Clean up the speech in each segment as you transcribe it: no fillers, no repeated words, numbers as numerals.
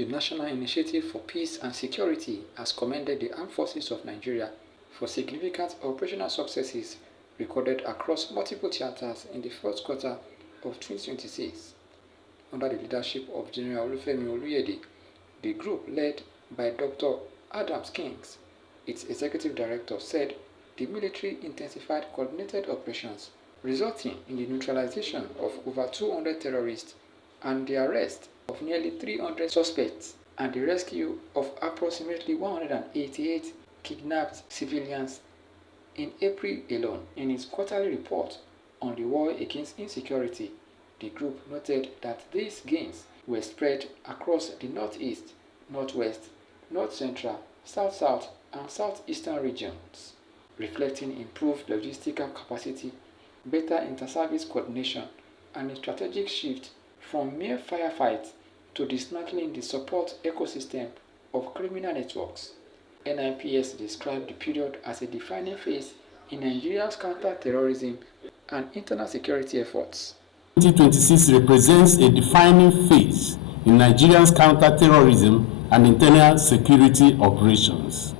The National Initiative for Peace and Security has commended the Armed Forces of Nigeria for significant operational successes recorded across multiple theaters in the first quarter of 2026. Under the leadership of General Olufemi Oluyede, the group led by Dr. Adams Kings, its executive director, said the military intensified coordinated operations, resulting in the neutralization of over 200 terrorists and the arrest of nearly 300 suspects and the rescue of approximately 188 kidnapped civilians in April alone. In its quarterly report on the war against insecurity, the group noted that these gains were spread across the Northeast, Northwest, North Central, South-South, and Southeastern regions, reflecting improved logistical capacity, better inter-service coordination, and a strategic shift from mere firefights to dismantling the support ecosystem of criminal networks. NIPS described the period as a defining phase in Nigeria's counter-terrorism and internal security efforts. 2026 represents a defining phase in Nigeria's counter-terrorism and internal security operations.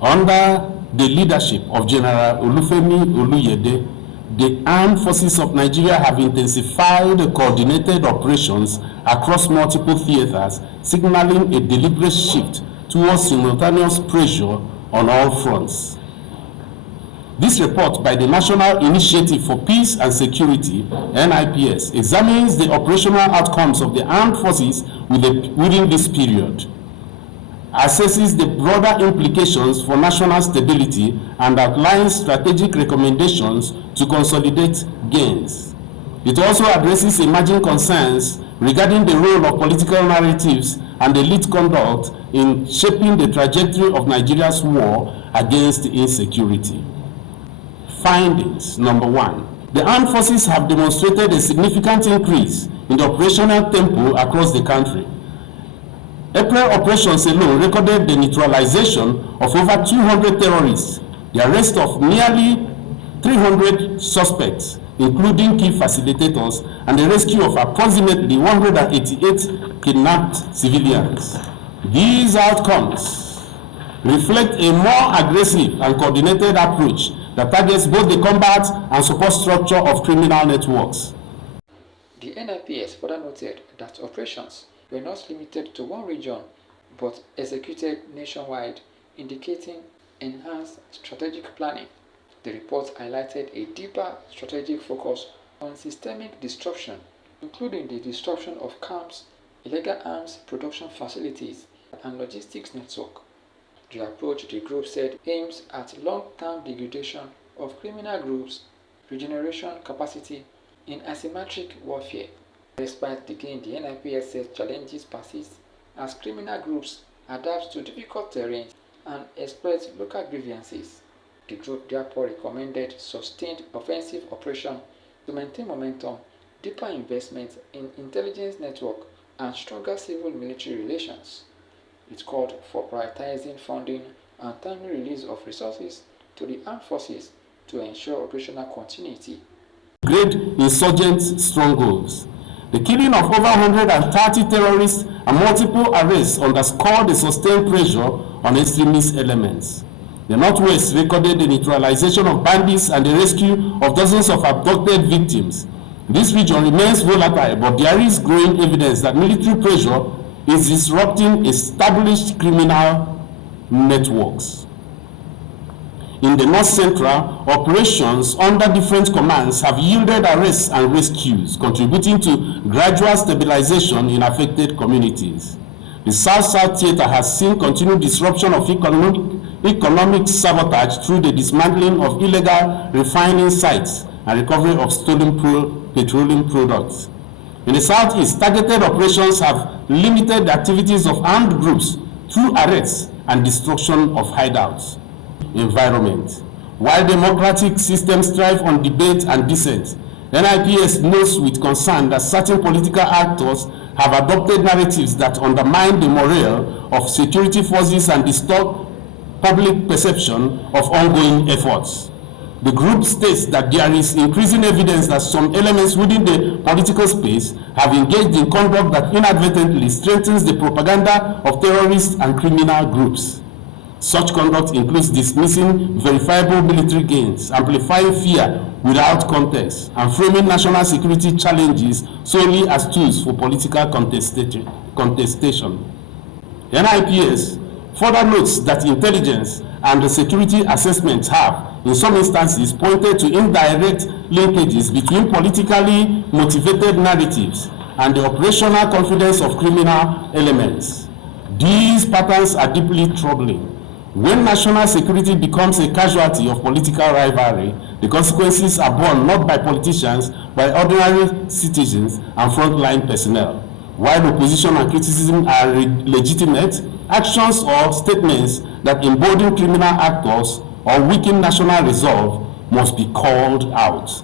Under the leadership of General Olufemi Oluyede, the Armed Forces of Nigeria have intensified coordinated operations across multiple theaters, signaling a deliberate shift towards simultaneous pressure on all fronts. This report by the National Initiative for Peace and Security, NIPS, examines the operational outcomes of the armed forces within this period, assesses the broader implications for national stability, and outlines strategic recommendations to consolidate gains. It also addresses emerging concerns regarding the role of political narratives and elite conduct in shaping the trajectory of Nigeria's war against insecurity. Findings. Number 1. The armed forces have demonstrated a significant increase in the operational tempo across the country. April operations alone recorded the neutralization of over 200 terrorists, the arrest of nearly 300 suspects, including key facilitators, and the rescue of approximately 188 kidnapped civilians. These outcomes reflect a more aggressive and coordinated approach that targets both the combat and support structure of criminal networks. The NIPS further noted that operations were not limited to one region but executed nationwide, indicating enhanced strategic planning. The report highlighted a deeper strategic focus on systemic disruption, including the disruption of camps, illegal arms production facilities, and logistics network. The approach, the group said, aims at long-term degradation of criminal groups, regeneration capacity in asymmetric warfare. Despite the gain, the NIPS says challenges persist as criminal groups adapt to difficult terrains and exploit local grievances. The group therefore recommended sustained offensive operation to maintain momentum, deeper investment in intelligence network, and stronger civil-military relations. It called for prioritizing funding and timely release of resources to the armed forces to ensure operational continuity. Great insurgent strongholds. The killing of over 130 terrorists and multiple arrests underscore the sustained pressure on extremist elements. The Northwest recorded the neutralization of bandits and the rescue of dozens of abducted victims. This region remains volatile, but there is growing evidence that military pressure is disrupting established criminal networks. In the North Central, operations under different commands have yielded arrests and rescues, contributing to gradual stabilization in affected communities. The South-South Theater has seen continued disruption of economic sabotage through the dismantling of illegal refining sites and recovery of stolen petroleum products. In the Southeast, targeted operations have limited the activities of armed groups through arrests and destruction of hideouts. Environment. While democratic systems thrive on debate and dissent, NIPS notes with concern that certain political actors have adopted narratives that undermine the morale of security forces and distort public perception of ongoing efforts. The group states that there is increasing evidence that some elements within the political space have engaged in conduct that inadvertently strengthens the propaganda of terrorist and criminal groups. Such conduct includes dismissing verifiable military gains, amplifying fear without context, and framing national security challenges solely as tools for political contestation. NIPS further notes that intelligence and the security assessments have, in some instances, pointed to indirect linkages between politically motivated narratives and the operational confidence of criminal elements. These patterns are deeply troubling. When national security becomes a casualty of political rivalry, the consequences are borne not by politicians, by ordinary citizens and frontline personnel. While opposition and criticism are legitimate, actions or statements that embolden criminal actors or weaken national resolve must be called out.